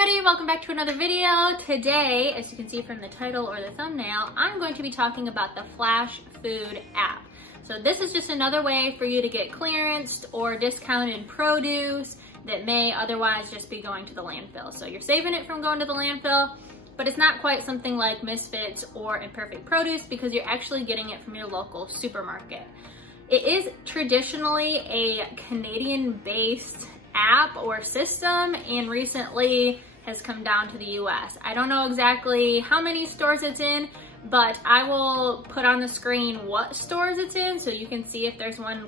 everybody, welcome back to another video. Today, as you can see from the title or the thumbnail, I'm going to be talking about the Flashfood app. So this is just another way for you to get clearanced or discounted produce that may otherwise just be going to the landfill. So you're saving it from going to the landfill, but it's not quite something like Misfits or Imperfect Produce because you're actually getting it from your local supermarket. It is traditionally a Canadian-based app or system and recently has come down to the US. I don't know exactly how many stores it's in, but I will put on the screen what stores it's in so you can see if there's one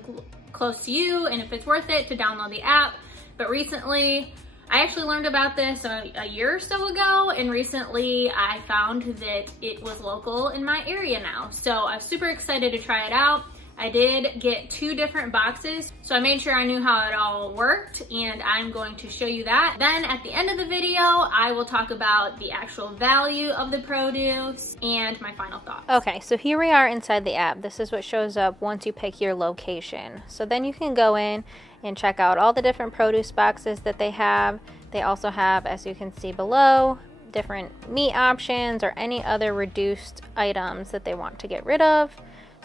close to you and if it's worth it to download the app. But recently, I actually learned about this a year or so ago, and recently I found that it was local in my area now. So I was super excited to try it out. I did get 2 different boxes, so I made sure I knew how it all worked, and I'm going to show you that. Then at the end of the video, I will talk about the actual value of the produce and my final thoughts. Okay, so here we are inside the app. This is what shows up once you pick your location. So then you can go in and check out all the different produce boxes that they have. They also have, as you can see below, different meat options or any other reduced items that they want to get rid of.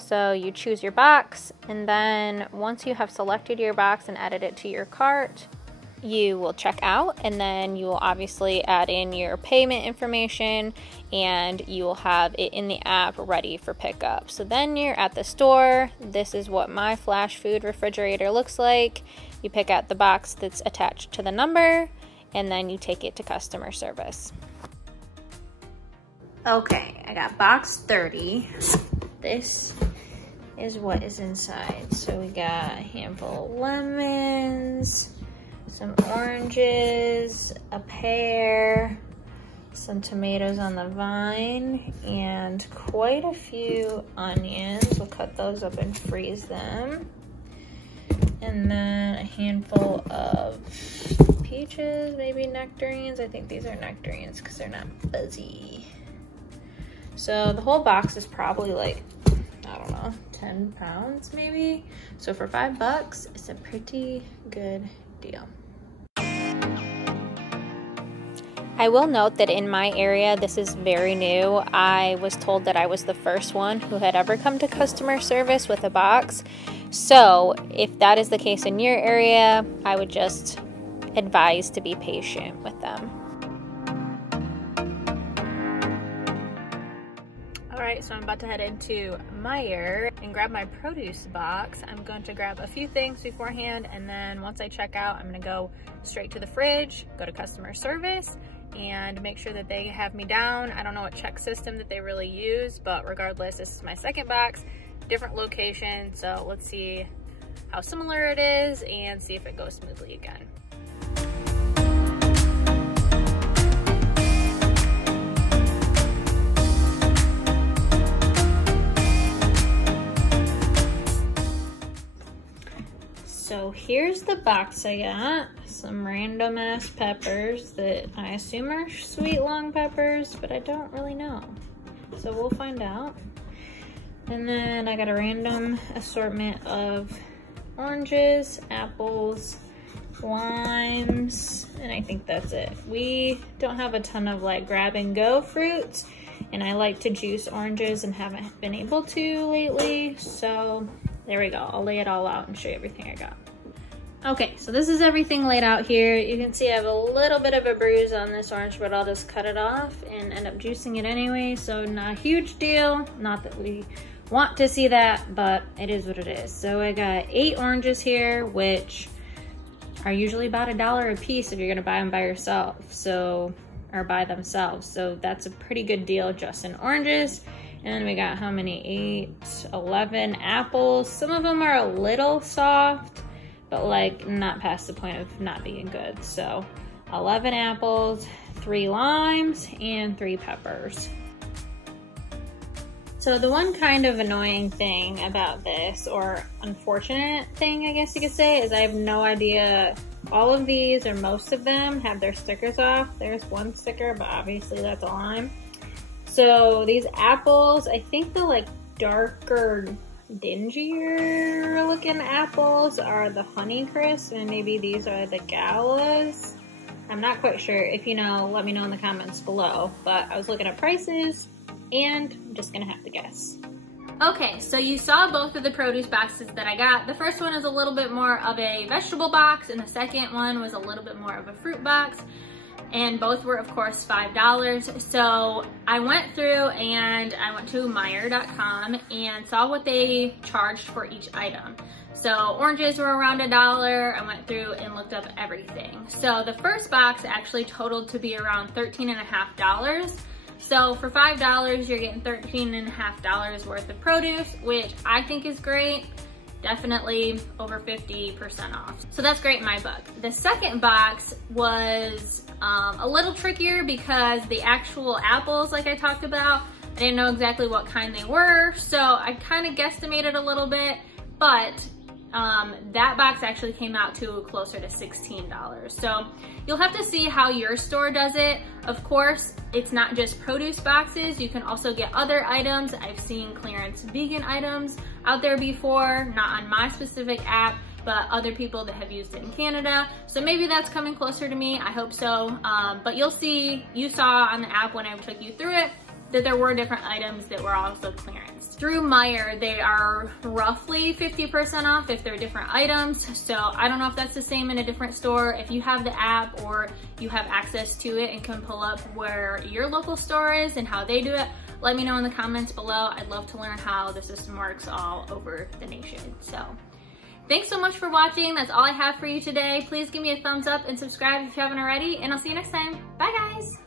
So you choose your box, and then once you have selected your box and added it to your cart, you will check out, and then you will obviously add in your payment information and you will have it in the app ready for pickup. So then you're at the store. This is what my Flashfood refrigerator looks like. You pick out the box that's attached to the number and then you take it to customer service. Okay, I got box 30. This is what is inside. So we got a handful of lemons, some oranges, a pear, some tomatoes on the vine, and quite a few onions. We'll cut those up and freeze them. And then a handful of peaches, maybe nectarines. I think these are nectarines because they're not fuzzy. So the whole box is probably like, I don't know, 10 pounds maybe. So for $5, it's a pretty good deal. I will note that in my area, this is very new. I was told that I was the first one who had ever come to customer service with a box. So if that is the case in your area, I would just advise to be patient with them. Alright, so I'm about to head into Meijer and grab my produce box. I'm going to grab a few things beforehand, and then once I check out, I'm going to go straight to the fridge, go to customer service, and make sure that they have me down. I don't know what check system that they really use, but regardless, this is my second box, different location, so let's see how similar it is and see if it goes smoothly again. So here's the box I got. Some random ass peppers that I assume are sweet long peppers, but I don't really know. So we'll find out. And then I got a random assortment of oranges, apples, limes, and I think that's it. We don't have a ton of like grab and go fruits, and I like to juice oranges and haven't been able to lately, so there we go. I'll lay it all out and show you everything I got. Okay, so this is everything laid out here. You can see I have a little bit of a bruise on this orange, but I'll just cut it off and end up juicing it anyway, so not a huge deal. Not that we want to see that, but it is what it is. So I got 8 oranges here, which are usually about $1 a piece if you're gonna buy them by yourself, so, or by themselves. So that's a pretty good deal just in oranges. And then we got how many? 8, 11 apples. Some of them are a little soft, but like not past the point of not being good. So 11 apples, 3 limes, and 3 peppers. So the one kind of annoying thing about this, or unfortunate thing I guess you could say, is I have no idea. All of these, or most of them, have their stickers off. There's one sticker, but obviously that's a lime. So these apples, I think the like darker, dingier looking apples are the Honeycrisp, and maybe these are the Galas. I'm not quite sure. If you know, let me know in the comments below. But I was looking at prices and I'm just gonna have to guess. Okay, so you saw both of the produce boxes that I got. The first one is a little bit more of a vegetable box and the second one was a little bit more of a fruit box. And both were, of course, $5. So I went through and I went to Meijer.com and saw what they charged for each item. So oranges were around $1. I went through and looked up everything. So the first box actually totaled to be around $13.50. So for $5, you're getting $13.50 worth of produce, which I think is great. Definitely over 50% off. So that's great in my book. The second box was a little trickier because the actual apples, like I talked about, I didn't know exactly what kind they were. So I kind of guesstimated a little bit, but that box actually came out to closer to $16. So you'll have to see how your store does it. Of course, it's not just produce boxes. You can also get other items. I've seen clearance vegan items out there before, not on my specific app, but other people that have used it in Canada. So maybe that's coming closer to me. I hope so. But you'll see, you saw on the app when I took you through it, that there were different items that were also clearance. Through Meijer, they are roughly 50% off if they're different items. So I don't know if that's the same in a different store. If you have the app or you have access to it and can pull up where your local store is and how they do it, let me know in the comments below. I'd love to learn how the system works all over the nation. So thanks so much for watching. That's all I have for you today. Please give me a thumbs up and subscribe if you haven't already, and I'll see you next time. Bye guys.